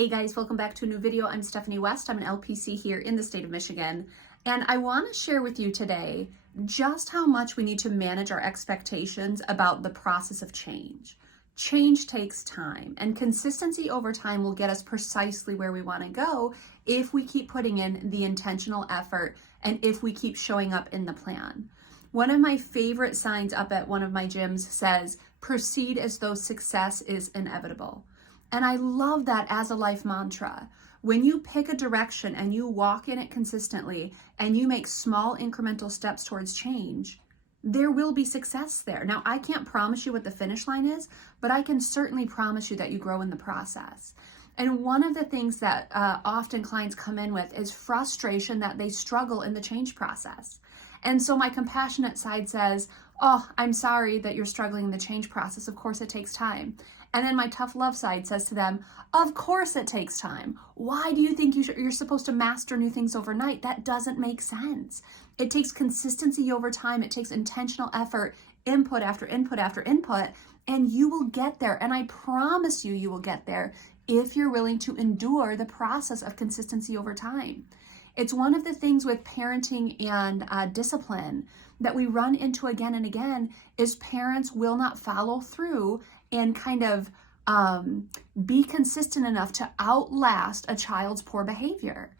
Hey guys, welcome back to a new video. I'm Stephanie West. I'm an LPC here in the state of Michigan. And I want to share with you today just how much we need to manage our expectations about the process of change. Change takes time, and consistency over time will get us precisely where we want to go if we keep putting in the intentional effort and if we keep showing up in the plan. One of my favorite signs up at one of my gyms says, "Proceed as though success is inevitable." And I love that as a life mantra. When you pick a direction and you walk in it consistently and you make small incremental steps towards change, there will be success there. Now, I can't promise you what the finish line is, but I can certainly promise you that you grow in the process. And one of the things that often clients come in with is frustration that they struggle in the change process. And so my compassionate side says, "Oh, I'm sorry that you're struggling in the change process. Of course it takes time." And then my tough love side says to them, "Of course it takes time. Why do you think you're supposed to master new things overnight? That doesn't make sense. It takes consistency over time. It takes intentional effort, input after input after input, and you will get there. And I promise you, you will get there if you're willing to endure the process of consistency over time." It's one of the things with parenting and discipline that we run into again and again is parents will not follow through and kind of be consistent enough to outlast a child's poor behavior.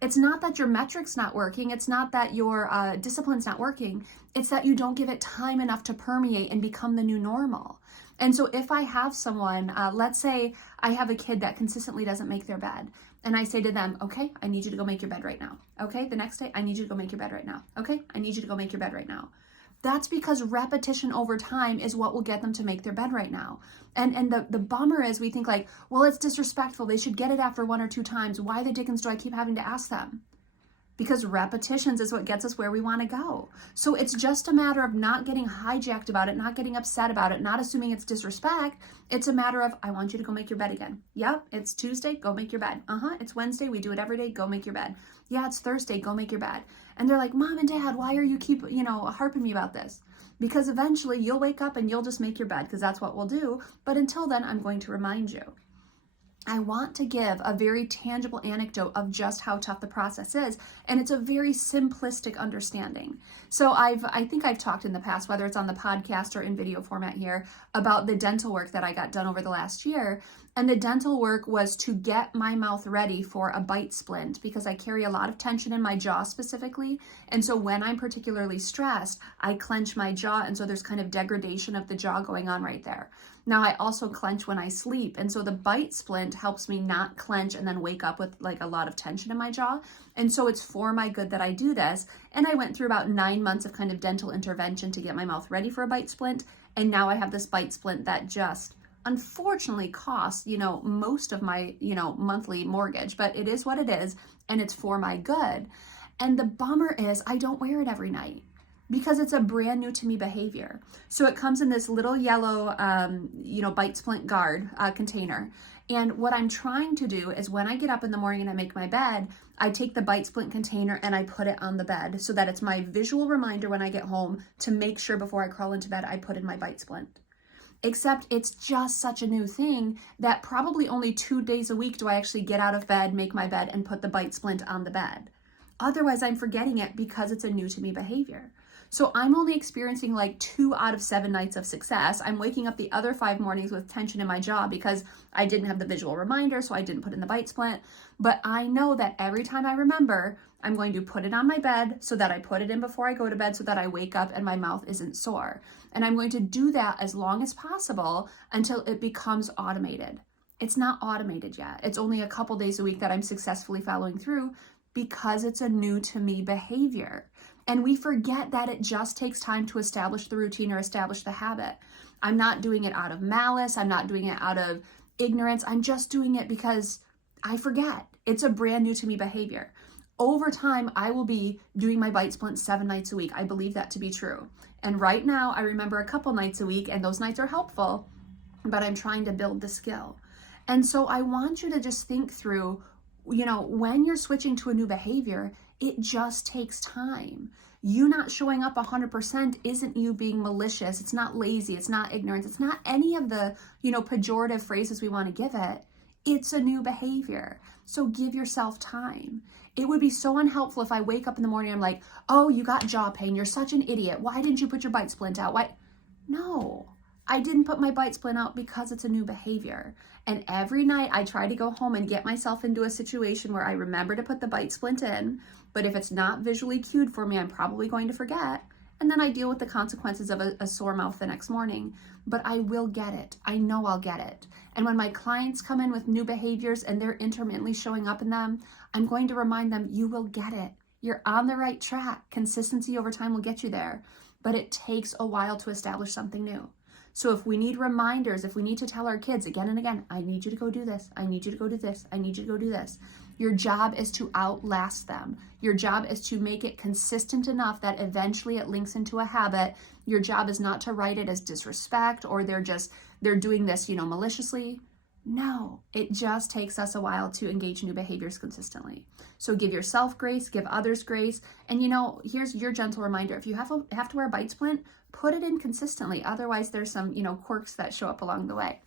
It's not that your metrics not working. It's not that your discipline's not working. It's that you don't give it time enough to permeate and become the new normal. And so if I have someone, let's say I have a kid that consistently doesn't make their bed, and I say to them, "Okay, I need you to go make your bed right now." Okay, the next day, "I need you to go make your bed right now." Okay, "I need you to go make your bed right now." That's because repetition over time is what will get them to make their bed right now. And the bummer is we think like, well, it's disrespectful. They should get it after 1 or 2 times. Why the dickens do I keep having to ask them? Because repetitions is what gets us where we want to go. So it's just a matter of not getting hijacked about it, not getting upset about it, not assuming it's disrespect. It's a matter of, "I want you to go make your bed again." "Yep, it's Tuesday, go make your bed." "It's Wednesday, we do it every day, go make your bed." "Yeah, it's Thursday, go make your bed." And they're like, "Mom and Dad, why are you keep, harping me about this?" Because eventually you'll wake up and you'll just make your bed, because that's what we'll do. But until then, I'm going to remind you. I want to give a very tangible anecdote of just how tough the process is, and it's a very simplistic understanding. So I think I've talked in the past, whether it's on the podcast or in video format here, about the dental work that I got done over the last year. And the dental work was to get my mouth ready for a bite splint, because I carry a lot of tension in my jaw specifically. And so when I'm particularly stressed, I clench my jaw, and so there's kind of degradation of the jaw going on right there. Now, I also clench when I sleep, and so the bite splint helps me not clench and then wake up with like a lot of tension in my jaw. And so it's for my good that I do this. And I went through about 9 months of kind of dental intervention to get my mouth ready for a bite splint. And now I have this bite splint that just unfortunately costs, most of my, monthly mortgage, but it is what it is, and it's for my good. And the bummer is I don't wear it every night, because it's a brand new to me behavior. So it comes in this little yellow, bite splint guard container. And what I'm trying to do is when I get up in the morning and I make my bed, I take the bite splint container and I put it on the bed so that it's my visual reminder when I get home to make sure before I crawl into bed, I put in my bite splint. Except it's just such a new thing that probably only 2 days a week do I actually get out of bed, make my bed, and put the bite splint on the bed. Otherwise, I'm forgetting it because it's a new to me behavior. So I'm only experiencing like 2 out of 7 nights of success. I'm waking up the other 5 mornings with tension in my jaw because I didn't have the visual reminder, so I didn't put in the bite splint. But I know that every time I remember, I'm going to put it on my bed so that I put it in before I go to bed so that I wake up and my mouth isn't sore. And I'm going to do that as long as possible until it becomes automated. It's not automated yet. It's only a couple days a week that I'm successfully following through because it's a new to me behavior. And we forget that it just takes time to establish the routine or establish the habit. I'm not doing it out of malice. I'm not doing it out of ignorance. I'm just doing it because I forget. It's a brand new to me behavior. Over time, I will be doing my bite splint 7 nights a week. I believe that to be true. And right now, I remember a couple nights a week, and those nights are helpful, but I'm trying to build the skill. And so I want you to just think through, when you're switching to a new behavior, it just takes time. You not showing up 100% isn't you being malicious. It's not lazy. It's not ignorance. It's not any of the, pejorative phrases we want to give it. It's a new behavior. So give yourself time. It would be so unhelpful if I wake up in the morning, I'm like, oh, you got jaw pain. You're such an idiot. Why didn't you put your bite splint out? Why? No, I didn't put my bite splint out because it's a new behavior. And every night I try to go home and get myself into a situation where I remember to put the bite splint in. But if it's not visually cued for me, I'm probably going to forget. And then I deal with the consequences of a sore mouth the next morning. But I will get it. I know I'll get it. And when my clients come in with new behaviors and they're intermittently showing up in them, I'm going to remind them, you will get it. You're on the right track. Consistency over time will get you there. But it takes a while to establish something new. So if we need reminders, if we need to tell our kids again and again, I need you to go do this, I need you to go do this, I need you to go do this. Your job is to outlast them. Your job is to make it consistent enough that eventually it links into a habit. Your job is not to write it as disrespect or they're doing this, maliciously. No, it just takes us a while to engage new behaviors consistently. So give yourself grace, give others grace. And here's your gentle reminder. If you have to wear a bite splint, put it in consistently. Otherwise, there's some, quirks that show up along the way.